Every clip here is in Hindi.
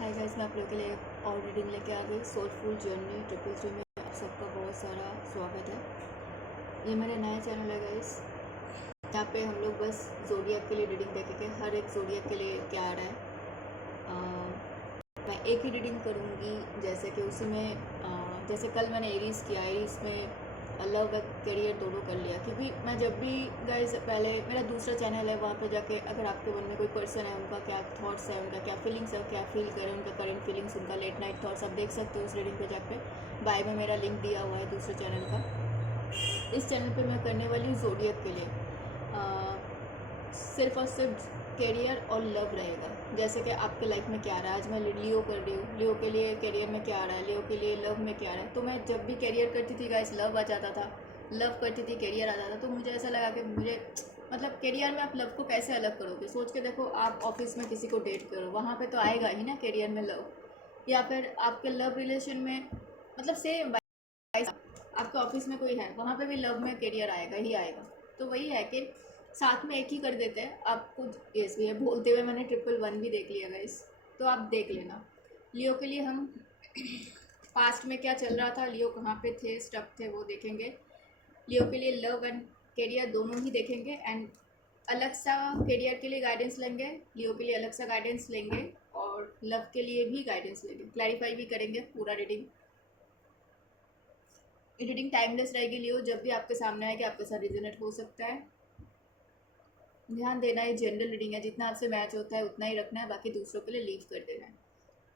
हाय गाइस, मैं आप लोगों के लिए और रीडिंग लेके आ गई। सोलफुल जर्नी ट्रिपल थ्री में आप सबका बहुत सारा स्वागत है। ये मेरा नया चैनल है गाइस। यहाँ पे हम लोग बस जोडियक के लिए रीडिंग देखेंगे। हर एक जोडियक के लिए क्या आ रहा है। मैं एक ही रीडिंग करूँगी, जैसे कि उसी में जैसे कल मैंने एरीज किया, एरीज में लव और करियर दोनों कर लिया। क्योंकि मैं जब भी गाइज, पहले मेरा दूसरा चैनल है, वहाँ पे जाके अगर आपके मन में कोई पर्सन है, उनका क्या थॉट्स है, उनका क्या फीलिंग्स है, क्या फील करें, उनका करंट फीलिंग्स, उनका लेट नाइट थॉट्स आप देख सकते हो उस रीडिंग पे जाके। बाय में मेरा लिंक दिया हुआ है दूसरे चैनल का। इस चैनल पे मैं करने वाली हूँ जोडियक के लिए सिर्फ और सिर्फ करियर और लव रहेगा। जैसे कि आपके लाइफ में क्या आ रहा है। आज मैं लियो कर रही हूँ। लियो के लिए करियर में क्या आ रहा है, लियो के लिए लव में क्या आ रहा है। तो मैं जब भी करियर करती थी गाइस, लव आ जाता था, लव करती थी करियर आ जाता था। तो मुझे ऐसा लगा कि मुझे मतलब करियर में आप लव को कैसे अलग करोगे। सोच के देखो, आप ऑफिस में किसी को डेट करो, वहाँ पे तो आएगा ही ना करियर में लव। या फिर आपके लव रिलेशन में मतलब सेम आपके ऑफिस में कोई है, वहाँ पे भी लव में करियर आएगा ही आएगा। तो वही है कि साथ में एक ही कर देते हैं। आपको केस भी है, बोलते हुए मैंने 111 भी देख लिया गाइस, तो आप देख लेना। लियो के लिए हम पास्ट में क्या चल रहा था, लियो कहाँ पे थे, स्टक थे, वो देखेंगे। लियो के लिए लव एंड करियर दोनों ही देखेंगे। एंड अलग सा करियर के लिए गाइडेंस लेंगे, लियो के लिए अलग सा गाइडेंस लेंगे, और लव के लिए भी गाइडेंस लेंगे। क्लैरिफाई भी करेंगे पूरा रीडिंग। रीडिंग टाइमलेस रहेगी लियो, जब भी आपके सामने आए कि आपके साथ रिजोनेट हो सकता है। ध्यान देना, ये जनरल रीडिंग है, जितना आपसे मैच होता है उतना ही रखना है, बाकी दूसरों के लिए लीव कर देना है।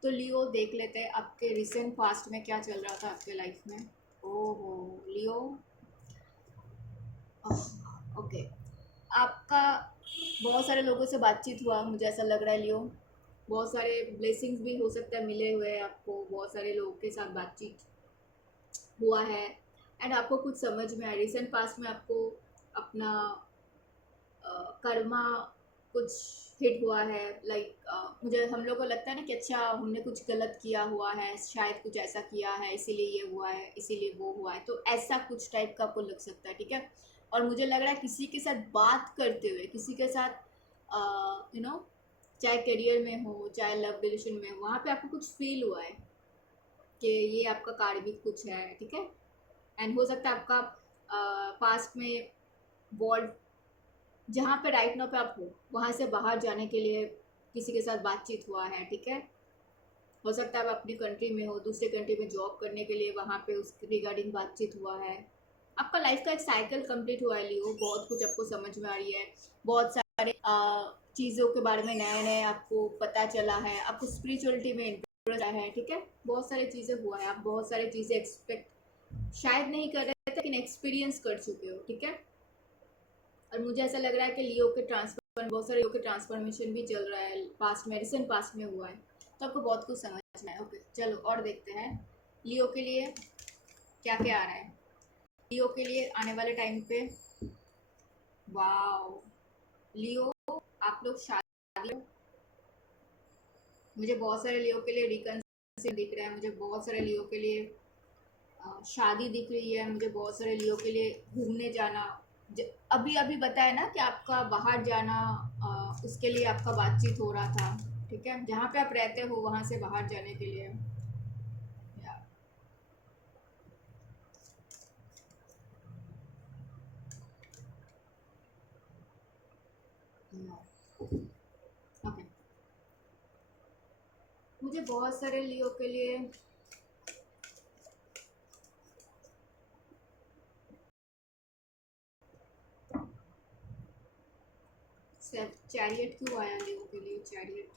तो लियो देख लेते हैं आपके रिसेंट पास्ट में क्या चल रहा था आपके लाइफ में। ओहो लियो, ओके, आपका बहुत सारे लोगों से बातचीत हुआ, मुझे ऐसा लग रहा है लियो। बहुत सारे ब्लेसिंग्स भी हो सकता है मिले हुए आपको, बहुत सारे लोगों के साथ बातचीत हुआ है। एंड आपको कुछ समझ में आया रिसेंट पास्ट में, आपको अपना कर्मा कुछ हिट हुआ है। लाइक मुझे हम लोग को लगता है ना कि अच्छा हमने कुछ गलत किया हुआ है, शायद कुछ ऐसा किया है इसीलिए ये हुआ है, इसीलिए वो हुआ है। तो ऐसा कुछ टाइप का आपको लग सकता है, ठीक है। और मुझे लग रहा है किसी के साथ बात करते हुए, किसी के साथ चाहे करियर में हो चाहे लव रिलेशन में हो, वहाँ पे आपको कुछ फील हुआ है कि ये आपका कार्मिक कुछ है, ठीक है। एंड हो सकता है आपका पास्ट में वॉल्ट जहाँ पे राइट नाउ पे आप हो, वहाँ से बाहर जाने के लिए किसी के साथ बातचीत हुआ है, ठीक है। हो सकता है आप अपनी कंट्री में हो, दूसरे कंट्री में जॉब करने के लिए वहाँ पे उस रिगार्डिंग बातचीत हुआ है। आपका लाइफ का एक साइकिल कंप्लीट हुआ है लियो, बहुत कुछ आपको समझ में आ रही है। बहुत सारे चीज़ों के बारे में नए नए आपको पता चला है, आपको स्पिरिचुअलिटी में इंटरेस्ट आया है, ठीक है। बहुत सारी चीज़ें हुआ है, आप बहुत सारी चीज़ें एक्सपेक्ट शायद नहीं कर रहे थे, लेकिन एक्सपीरियंस कर चुके हो, ठीक है। और मुझे ऐसा लग रहा है कि लियो के ट्रांसफर, बहुत सारे लियो के ट्रांसफॉर्मेशन भी चल रहा है पास्ट में, रिसेंट पास्ट में हुआ है। तो आपको बहुत कुछ समझना है। ओके चलो और देखते हैं लियो के लिए क्या क्या आ रहा है। लियो के लिए आने वाले टाइम पे, वाओ लियो, आप लोग शादी, मुझे बहुत सारे लियो के लिए रिकन्सिलिएशन दिख रहा है, मुझे बहुत सारे लियो के लिए शादी दिख रही है, मुझे बहुत सारे लियो के लिए घूमने जाना। अभी अभी बताया ना कि आपका बाहर जाना, उसके लिए आपका बातचीत हो रहा था, ठीक है। जहाँ पे आप रहते हो वहाँ से बाहर जाने के लिए। ओके, मुझे बहुत सारे लियो के लिए चैरियट क्यों आया लियो के लिए, चैरियट,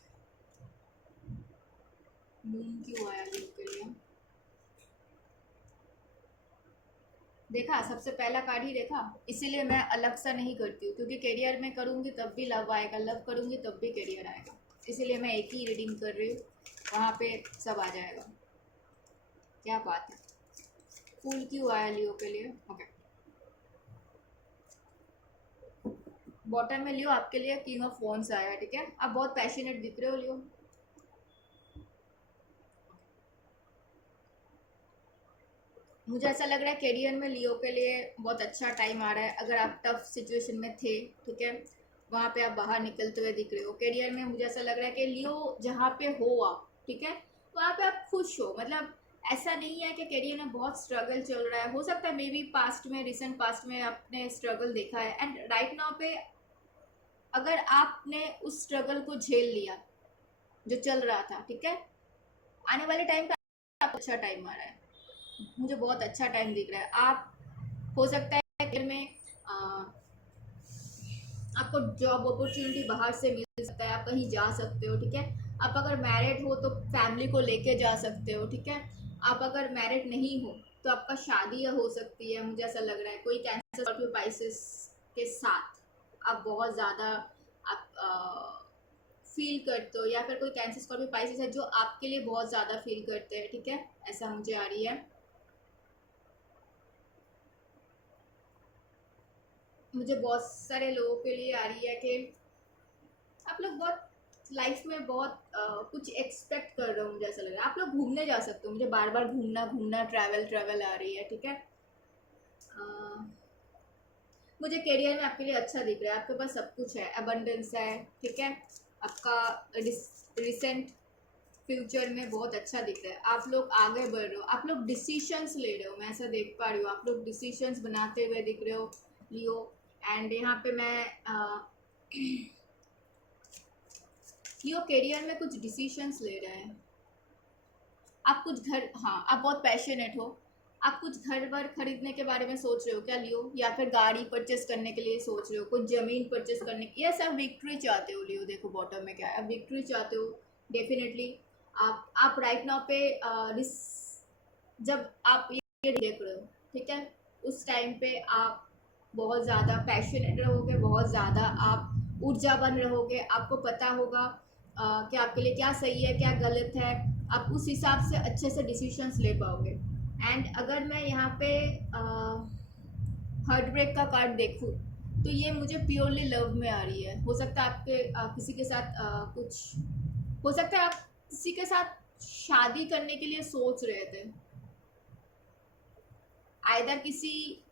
मून क्यों आया लियो के लिए। देखा, सबसे पहला कार्ड ही देखा। इसीलिए मैं अलग सा नहीं करती हूँ, क्योंकि करियर में करूँगी तब भी लव आएगा, लव करूँगी तब भी करियर आएगा। इसीलिए मैं एक ही रीडिंग कर रही हूँ, वहाँ पे सब आ जाएगा। क्या बात है, फूल क्यों आया लियो के लिए। ओके, बॉटम में लियो आपके लिए किंग ऑफ वॉन्ड्स आया, ठीक है। आप बहुत पैशनेट दिख रहे हो लियो। मुझे ऐसा लग रहा है करियर में लियो के लिए बहुत अच्छा टाइम आ रहा है। अगर आप टफ सिचुएशन में थे, ठीक है, वहाँ पे आप बाहर निकलते हुए दिख रहे हो। करियर में मुझे ऐसा लग रहा है कि लियो जहाँ पे हो आप, ठीक है, वहाँ पे आप खुश हो। मतलब ऐसा नहीं है कि करियर में बहुत स्ट्रगल चल रहा है, हो सकता है मे बी पास्ट में, रिसेंट पास्ट में आपने स्ट्रगल देखा है, एंड राइट नाउ पे अगर आपने उस स्ट्रगल को झेल लिया जो चल रहा था, ठीक है, आने वाले टाइम पे आप अच्छा टाइम आ रहा है, मुझे बहुत अच्छा टाइम दिख रहा है। आप हो सकता है करियर में आपको जॉब अपॉर्चुनिटी बाहर से मिल सकता है, आप कहीं जा सकते हो, ठीक है। आप अगर मैरिड हो तो फैमिली को लेके जा सकते हो, ठीक है। आप अगर मैरिड नहीं हो तो आपका शादी हो सकती है, मुझे ऐसा लग रहा है, कोई कैंसर स्कॉर्पियो पाइसेस के साथ आप बहुत ज़्यादा आप फील करते हो, या फिर कोई कैंसर स्कॉर्पियो पाइसेस है जो आपके लिए बहुत ज़्यादा फील करते हैं, ठीक है, ऐसा मुझे आ रही है। मुझे बहुत सारे लोगों के लिए आ रही है कि आप लोग बहुत लाइफ में बहुत कुछ एक्सपेक्ट कर रहे हो, मुझे ऐसा लग रहा है। आप लोग घूमने जा सकते हो, मुझे बार बार घूमना घूमना ट्रैवल ट्रैवल आ रही है, ठीक है। अ, मुझे करियर में आपके लिए अच्छा दिख रहा है, आपके पास सब कुछ है, अबंडेंस है, ठीक है। आपका रिसेंट फ्यूचर में बहुत अच्छा दिख रहा है, आप लोग आगे बढ़ रहे हो, आप लोग डिसीशंस ले रहे हो, मैं ऐसा देख पा रही हूँ, आप लोग डिसीशंस बनाते हुए दिख रहे हो लियो। एंड यहाँ पे मैं लियो करियर में कुछ डिसीशंस ले रहे हैं। आप कुछ घर, हाँ आप बहुत पैशनेट हो, आप कुछ घर वर खरीदने के बारे में सोच रहे हो क्या लियो, या फिर गाड़ी परचेस करने के लिए सोच रहे हो, कुछ ज़मीन परचेस करने की, यस आप विक्ट्री चाहते हो लियो। देखो बॉटम में क्या है, आप विक्ट्री चाहते हो डेफिनेटली। आप राइट नाउ पे जब आप ये देख रहे हो, ठीक है, उस टाइम पे आप बहुत ज़्यादा पैशनेट रहोगे, बहुत ज़्यादा आप ऊर्जावान रहोगे, आपको पता होगा कि आपके लिए क्या सही है क्या गलत है, आप उस हिसाब से अच्छे से डिसीजंस ले पाओगे। एंड अगर मैं यहाँ पे हार्ट ब्रेक का कार्ड देखूँ तो ये मुझे प्योरली लव में आ रही है। हो सकता है आपके किसी के साथ कुछ, हो सकता है आप किसी के साथ शादी करने के लिए सोच रहे थे, आइदर किसी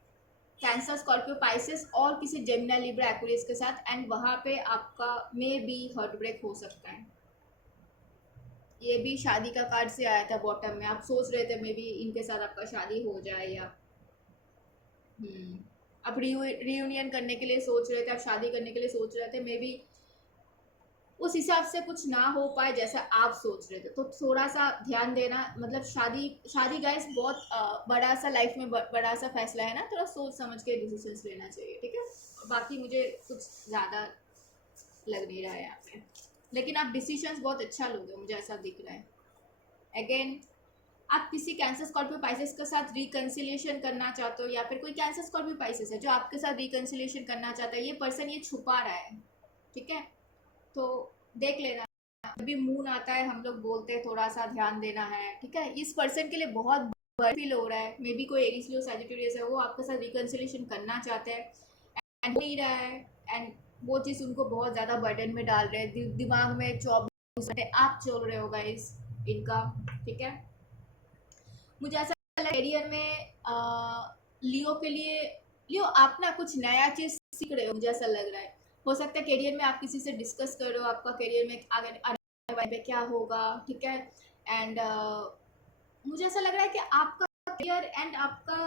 कैंसर स्कॉर्पियो पाइसेस और किसी जेमिनी लिब्रा एक्वेरियस के साथ, एंड वहाँ पे आपका मे बी हार्ट ब्रेक हो सकता है। ये भी शादी का कार्ड से आया था बॉटम में, आप सोच रहे थे मे बी इनके साथ आपका शादी हो जाए, या आप रियूनियन करने के लिए सोच रहे थे, आप शादी करने के लिए सोच रहे थे, मे बी उस हिसाब से कुछ ना हो पाए जैसा आप सोच रहे थे, तो थोड़ा सा ध्यान देना। मतलब शादी शादी गाइस बहुत बड़ा सा लाइफ में बड़ा सा फैसला है ना, थोड़ा सोच समझ के डिसीजंस लेना चाहिए, ठीक है। बाकी मुझे कुछ ज़्यादा लग नहीं रहा है यहाँ पे, लेकिन आप डिसीजंस बहुत अच्छा लोगे, मुझे ऐसा दिख रहा है। अगेन आप किसी कैंसर स्कॉर्पियो पाइसेस के साथ रिकन्सिलिएशन करना चाहते हो, या फिर कोई कैंसर स्कॉर्पियो पाइसेस है जो आपके साथ रिकन्सिलिएशन करना चाहता है, ये पर्सन ये छुपा रहा है, ठीक है। तो देख लेना, जब भी मून आता है हम लोग बोलते हैं थोड़ा सा ध्यान देना है, ठीक है। इस पर्सन के लिए बहुत फील हो रहा है, मे बी कोई एरीज लियो सजिटेरियस है, वो आपके साथ रिकन्सिलिएशन करना चाहते हैं एंड हो नहीं रहा है, एंड वो चीज़ उनको बहुत ज़्यादा बर्डन में डाल रहे हैं, दिमाग में 24 घंटे आप चल रहे हो गाइस इनका, ठीक है। मुझे ऐसा लगा करियर में लियो के लिए, लियो आप ना कुछ नया चीज़ सीख रहे हो, मुझे ऐसा लग रहा है। हो सकता है करियर में आप किसी से डिस्कस कर रहे हो आपका करियर में आगे आने वाले क्या होगा, ठीक है। एंड मुझे ऐसा लग रहा है कि आपका करियर एंड आपका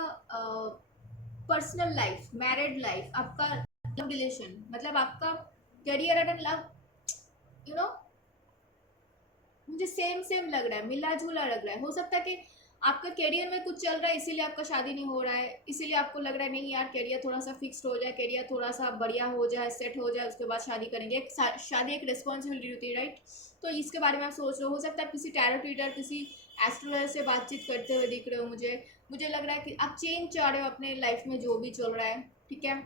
पर्सनल लाइफ, मैरिड लाइफ, आपका लव रिलेशन, मतलब आपका career and love, you know, मुझे सेम सेम लग रहा है, मिला जुला लग रहा है। हो सकता है कि आपका करियर में कुछ चल रहा है इसीलिए आपका शादी नहीं हो रहा है, इसीलिए आपको लग रहा है नहीं यार करियर थोड़ा सा फिक्स्ड हो जाए, करियर थोड़ा सा बढ़िया हो जाए, सेट हो जाए, उसके बाद शादी करेंगे। एक शादी एक रिस्पॉन्सिबिलिटी होती है, राइट। तो इसके बारे में आप सोच रहे हो सकता है आप किसी टैरो रीडर, किसी एस्ट्रोलॉजर से बातचीत करते हुए दिख रहे हो, मुझे लग रहा है कि आप चेंज चाह रहे हो अपने लाइफ में जो भी चल रहा है, ठीक है।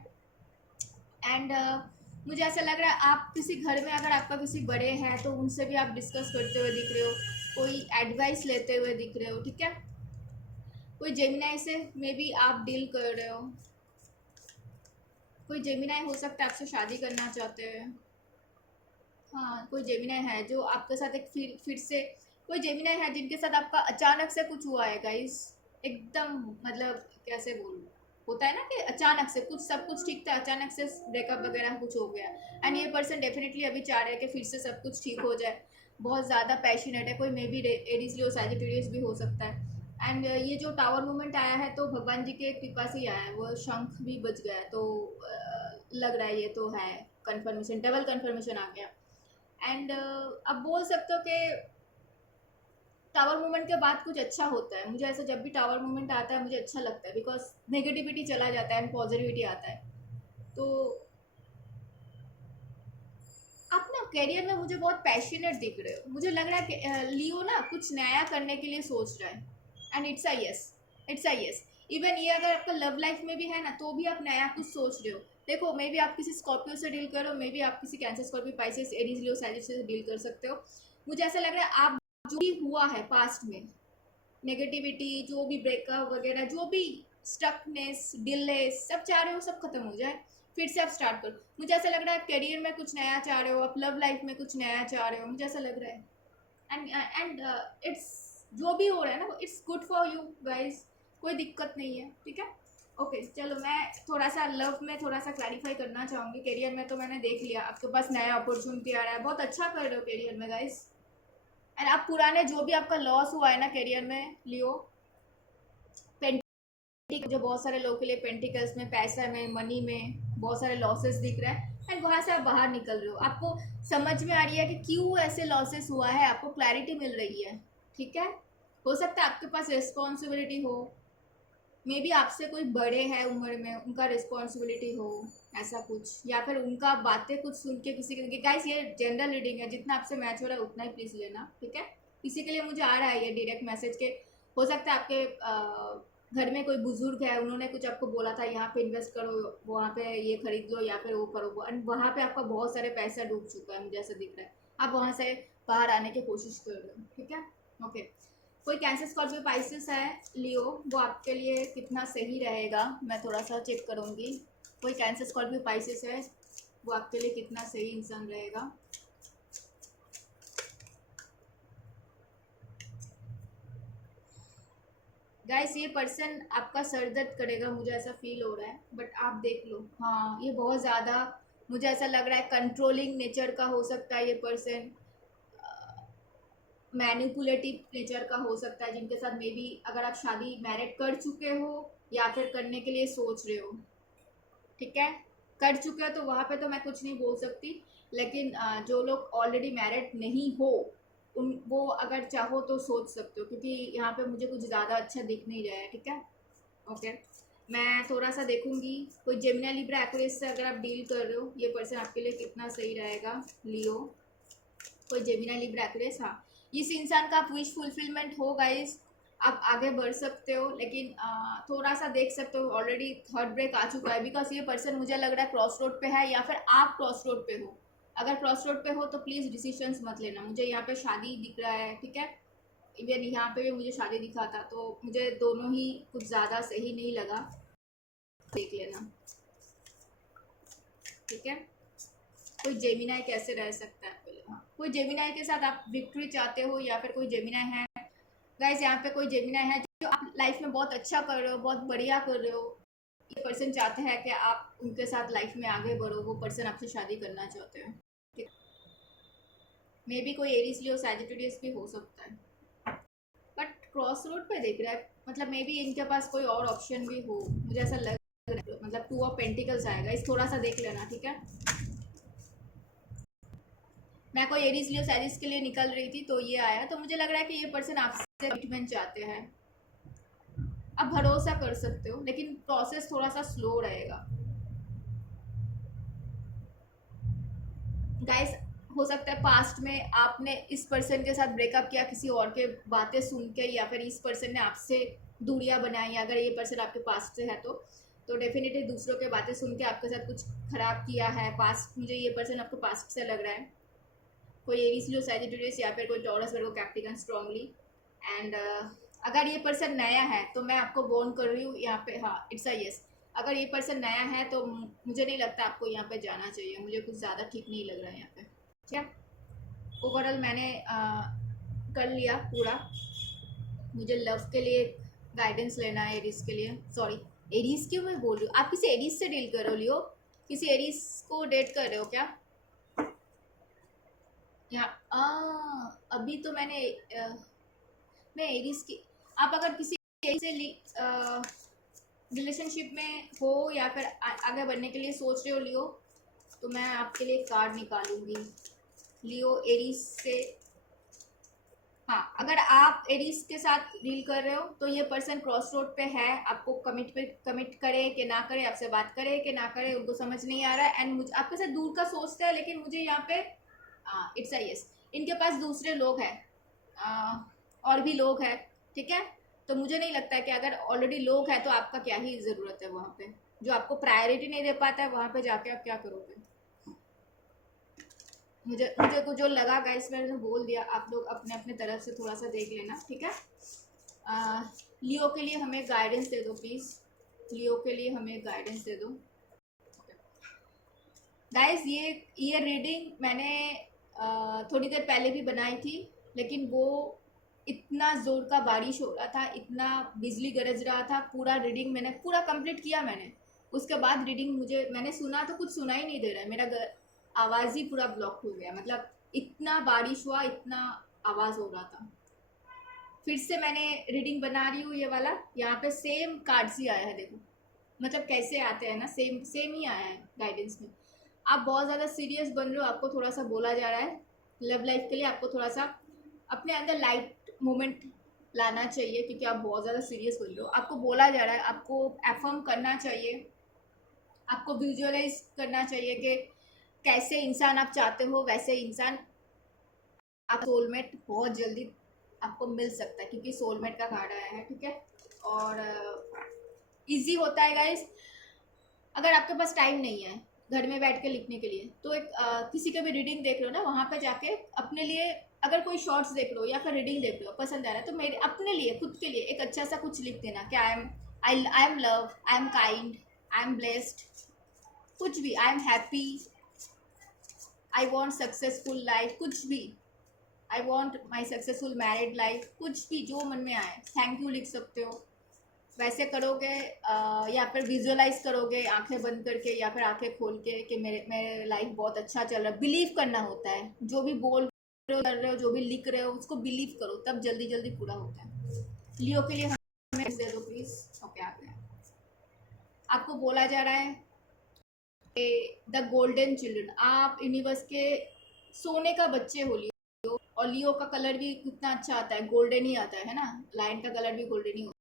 एंड मुझे ऐसा लग रहा है आप किसी घर में अगर आपका किसी बड़े हैं तो उनसे भी आप डिस्कस करते हुए दिख रहे हो, कोई एडवाइस लेते हुए दिख रहे हो, ठीक है। कोई जेमिनाई से मे बी आप डील कर रहे हो, कोई जेमिनाई हो सकता है आपसे शादी करना चाहते हैं। हाँ कोई जेमिनाई है जो आपके साथ एक फिर से, कोई जेमिनाई है जिनके साथ आपका अचानक से कुछ हुआ है गाइस, एकदम मतलब कैसे बोलूँ, होता है ना कि अचानक से कुछ, सब कुछ ठीक था अचानक से ब्रेकअप वगैरह कुछ हो गया, एंड ये पर्सन डेफिनेटली अभी चाह रहे हैं कि फिर से सब कुछ ठीक हो जाए। बहुत ज़्यादा पैशनेट है, कोई may be Aries Leo Sagittarius भी हो सकता है। एंड ये जो टावर मूवमेंट आया है तो भगवान जी के कृपा से ही आया है, वो शंख भी बच गया है, तो लग रहा है ये तो है कंफर्मेशन, डबल कंफर्मेशन आ गया। एंड अब बोल सकते हो कि टावर मूवमेंट के बाद कुछ अच्छा होता है। मुझे ऐसा जब भी टावर मूवमेंट आता है मुझे अच्छा लगता है, बिकॉज नेगेटिविटी चला जाता है एंड पॉजिटिविटी आता है। तो आप ना करियर में मुझे बहुत पैशनेट दिख रहे हो, मुझे लग रहा है कि लियो ना कुछ नया करने के लिए सोच रहा है। And it's a yes, it's a yes. Even ये अगर आपका लव लाइफ में भी है ना तो भी आप नया कुछ सोच रहे हो। देखो मे बी आप किसी स्कॉर्पियो से डील करो, मे बी आप किसी कैंसर, स्कॉर्पियो, पाइसेस, एरीज, लियो, सैजिटेरियस से डील कर सकते हो। मुझे ऐसा लग रहा है आप जो भी हुआ है पास्ट में, नेगेटिविटी, जो भी ब्रेकअप वगैरह, जो भी स्टकनेस, डिले, सब चाह रहे हो सब खत्म हो जाए, फिर से आप स्टार्ट करो। मुझे ऐसा लग रहा है करियर में कुछ नया चाह रहे हो, आप लव लाइफ में कुछ नया चाह रहे हो, मुझे ऐसा लग रहा है। एंड इट्स जो भी हो रहा है ना it's good for you guys, कोई दिक्कत नहीं है, ठीक है। ओके चलो, मैं थोड़ा सा लव में थोड़ा सा क्लैरिफाई करना चाहूँगी। करियर में तो मैंने देख लिया आपके पास नया अपॉर्चुनिटी आ रहा है, बहुत अच्छा कर रहे हो करियर में गाइज। एंड आप पुराने जो भी आपका लॉस हुआ है ना करियर में लियो, जो बहुत सारे लोगों के लिए पेंटिकल्स में, पैसा में, मनी में बहुत सारे लॉसेस दिख रहा है, एंड वहाँ से आप बाहर निकल रहे हो, आपको समझ में आ रही है कि क्यों ऐसे लॉसेस हुआ है, आपको क्लैरिटी मिल रही है, ठीक है। हो सकता है आपके पास रिस्पॉन्सिबिलिटी हो, मे बी आपसे कोई बड़े हैं उम्र में, उनका रिस्पॉन्सिबिलिटी हो, ऐसा कुछ, या फिर उनका बातें कुछ सुन के किसी के, गाइस ये जनरल रीडिंग है, जितना आपसे मैच हो रहा है उतना ही प्लीज़ लेना, ठीक है। किसी के लिए मुझे आ रहा है ये डायरेक्ट मैसेज के, हो सकता है आपके घर में कोई बुजुर्ग है, उन्होंने कुछ आपको बोला था यहाँ पे इन्वेस्ट करो, वहाँ पे ये खरीद लो, या फिर वो करो, एंड वहाँ पे आपका बहुत सारे पैसा डूब चुका है, मुझे ऐसा दिख रहा है। आप वहाँ से बाहर आने की कोशिश कर रहे हो, ठीक है। ओके, कोई कैंसर, स्कॉर्पियो, पाइसेस है लियो, वो आपके लिए कितना सही रहेगा मैं थोड़ा सा चेक करूँगी। कोई कैंसर, स्कॉर्पियो, पाइसेस है, वो आपके लिए कितना सही इंसान रहेगा। गाइस ये पर्सन आपका सर दर्द करेगा, मुझे ऐसा फील हो रहा है, बट आप देख लो, हाँ ये बहुत ज़्यादा मुझे ऐसा लग रहा है कंट्रोलिंग नेचर का हो सकता है ये पर्सन, मैनिपुलेटिव नेचर का हो सकता है, जिनके साथ मे बी अगर आप शादी मैरिड कर चुके हो या फिर करने के लिए सोच रहे हो, ठीक है। कर चुके हो तो वहाँ पे तो मैं कुछ नहीं बोल सकती, लेकिन जो लोग ऑलरेडी मैरिड नहीं हो उन वो अगर चाहो तो सोच सकते हो, क्योंकि यहाँ पे मुझे कुछ ज़्यादा अच्छा दिख नहीं रहा है, ठीक है। ओके, मैं थोड़ा सा देखूंगी कोई जेमिनी, लिब्रा, एक्वेरियस से अगर आप डील कर रहे हो ये पर्सन आपके लिए कितना सही रहेगा लियो। कोई जेमिनी, लिब्रा, एक्वेरियस, हाँ इस इंसान का आप विश फुलफिलमेंट हो गाइस, आप आगे बढ़ सकते हो, लेकिन थोड़ा सा देख सकते हो ऑलरेडी थर्ड ब्रेक आ चुका है, बिकॉज ये पर्सन मुझे लग रहा है क्रॉस रोड पे है, या फिर आप क्रॉस रोड पे हो। अगर क्रॉस रोड पे हो तो प्लीज़ डिसीशंस मत लेना, मुझे यहाँ पे शादी दिख रहा है, ठीक है। इवन यहाँ पे भी मुझे शादी दिखा था, तो मुझे दोनों ही कुछ ज़्यादा सही नहीं लगा, देख लेना, ठीक है। कोई जेमिनाई कैसे रह सकता है पहले, हाँ कोई जेमिनाई के साथ आप विक्ट्री चाहते हो, या फिर कोई जेमिनाई है गाइस, यहाँ पे कोई जेमिनाई है जो आप लाइफ में बहुत अच्छा कर रहे हो, बहुत बढ़िया कर रहे हो, ये पर्सन चाहते हैं कि आप उनके साथ लाइफ में आगे बढ़ो, वो पर्सन आपसे शादी करना चाहते हैं, ठीक। मे बी कोई एरीज, लियो, सैजिटेरियस भी हो सकता है, बट क्रॉस रोड पे देख रहा है, मतलब मे बी इनके पास कोई और ऑप्शन भी हो, मुझे ऐसा लग रहा है, मतलब 2 ऑफ पेंटिकल्स आएगा, इस थोड़ा सा देख लेना, ठीक है। मैं कोई एरीज, लियो, सैजिस के लिए निकल रही थी तो ये आया, तो मुझे लग रहा है कि ये पर्सन आपसे कमिटमेंट चाहते हैं, आप भरोसा कर सकते हो, लेकिन प्रोसेस थोड़ा सा स्लो रहेगा गाइस। हो सकता है पास्ट में आपने इस पर्सन के साथ ब्रेकअप किया किसी और के बातें सुन के, या फिर इस पर्सन ने आपसे दूरियां बनाई, अगर ये पर्सन आपके पास्ट से है तो डेफिनेटली दूसरों के बातें सुन के आपके साथ कुछ खराब किया है पास्ट, मुझे ये पर्सन आपको पास्ट से लग रहा है। कोई एरीज, लियो, सैजिटेरियस, या फिर कोई टॉरस, वर्गो, कैप्टिकन स्ट्रांगली। एंड अगर ये पर्सन नया है तो मैं आपको वॉर्न कर रही हूँ यहाँ पे, हाँ इट्स अ यस। अगर ये पर्सन नया है तो मुझे नहीं लगता आपको यहाँ पे जाना चाहिए, मुझे कुछ ज़्यादा ठीक नहीं लग रहा है यहाँ पे, ठीक है। ओवरऑल मैंने कर लिया पूरा, मुझे लव के लिए गाइडेंस लेना है, एरीज के लिए, सॉरी एरीज क्यों मैं बोल रही हूँ, आप किसी एरीज से डील कर रहे हो लियो, किसी एरीज को डेट कर रहे हो क्या, अभी तो मैं एरीज की, आप अगर किसी एरी से रिलेशनशिप में हो या फिर आगे बढ़ने के लिए सोच रहे हो लियो, तो मैं आपके लिए कार्ड निकालूंगी लियो एरीज से। हाँ, अगर आप एरीज के साथ डील कर रहे हो तो ये पर्सन क्रॉस रोड पे है, आपको कमिट करे कि ना करे, आपसे बात करे कि ना करे, उनको समझ नहीं आ रहा है, एंड मुझे आपके साथ दूर का सोचता है, लेकिन मुझे यहाँ पे इट्स अ यस, इनके पास दूसरे लोग हैं, और भी लोग हैं, ठीक है। तो मुझे नहीं लगता है कि अगर ऑलरेडी लोग हैं तो आपका क्या ही ज़रूरत है वहाँ पे, जो आपको प्रायोरिटी नहीं दे पाता है वहाँ पे जाके आप क्या करोगे। मुझे मुझे को जो लगा गाइस मैंने तो बोल दिया, आप लोग अपने अपने तरफ से थोड़ा सा देख लेना, ठीक है। लियो के लिए हमें गाइडेंस दे दो प्लीज़, लियो के लिए हमें गाइडेंस दे दो गाइस। ये रीडिंग मैंने थोड़ी देर पहले भी बनाई थी, लेकिन वो इतना ज़ोर का बारिश हो रहा था, इतना बिजली गरज रहा था, पूरा रीडिंग मैंने पूरा कंप्लीट किया मैंने, उसके बाद रीडिंग मैंने सुना तो कुछ सुना ही नहीं दे रहा है, मेरा आवाज़ ही पूरा ब्लॉक हो गया, मतलब इतना बारिश हुआ, इतना आवाज़ हो रहा था। फिर से मैंने रीडिंग बना रही हूँ, ये वाला यहाँ पे सेम कार्ड्स ही आया है, देखो मतलब कैसे आते हैं ना, सेम सेम ही आया है गाइडेंस में। आप बहुत ज़्यादा सीरियस बन रहे हो, आपको थोड़ा सा बोला जा रहा है लव लाइफ के लिए आपको थोड़ा सा अपने अंदर लाइट मोमेंट लाना चाहिए, क्योंकि आप बहुत ज़्यादा सीरियस बन रहे हो, आपको बोला जा रहा है, आपको एफर्म करना चाहिए, आपको विजुअलाइज करना चाहिए कि कैसे इंसान आप चाहते हो वैसे इंसान, आप सोलमेट बहुत जल्दी आपको मिल सकता है, क्योंकि सोलमेट का कार्ड आया है, ठीक है। और इजी होता है गाइस, अगर आपके पास टाइम नहीं है घर में बैठ के लिखने के लिए, तो एक किसी का भी रीडिंग देख रहे हो ना, वहाँ पे जाके अपने लिए अगर कोई शॉर्ट्स देख रहे हो या फिर रीडिंग देख रहे हो पसंद आ रहा है, तो मेरे अपने लिए खुद के लिए एक अच्छा सा कुछ लिख देना कि I am love, I am kind, I am blessed, कुछ भी, I am happy, I want successful life, कुछ भी, I want my successful married life, कुछ भी जो मन में आए, थैंक यू लिख सकते हो, वैसे करोगे या फिर विजुअलाइज करोगे आंखें बंद करके या फिर आंखें खोल के कि मेरे मेरे लाइफ बहुत अच्छा चल रहा है, बिलीव करना होता है, जो भी बोल रहे हो कर रहे हो जो भी लिख रहे हो उसको बिलीव करो, तब जल्दी जल्दी पूरा होता है। लियो के लिए हमें दे दो प्लीज। ओके, आ गया। आपको बोला जा रहा है द गोल्डन चिल्ड्रन, आप यूनिवर्स के सोने का बच्चे हो लियो, और लियो का कलर भी कितना अच्छा आता है, गोल्डन ही आता है ना, लाइन का कलर भी गोल्डन ही होता है।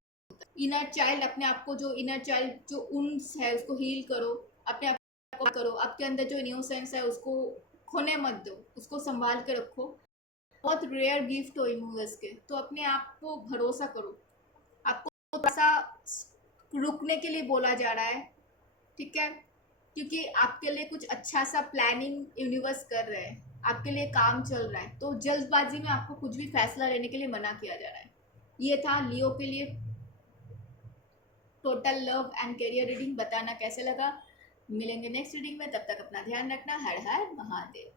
इनर चाइल्ड, अपने आप को जो इनर चाइल्ड जो उन्स है उसको हील करो, अपने आप को करो, आपके अंदर जो इनोसेंस है उसको खोने मत दो, उसको संभाल के रखो, बहुत रेयर गिफ्ट हो यूनिवर्स के, तो अपने आप को भरोसा करो, आपको थोड़ा सा रुकने के लिए बोला जा रहा है, ठीक है, क्योंकि आपके लिए कुछ अच्छा सा प्लानिंग यूनिवर्स कर रहे हैं, आपके लिए काम चल रहा है, तो जल्दबाजी में आपको कुछ भी फैसला लेने के लिए मना किया जा रहा है। ये था लियो के लिए total love and career reading, बताना कैसे लगा, मिलेंगे नेक्स्ट रीडिंग में, तब तक अपना ध्यान रखना, हर हर महादेव।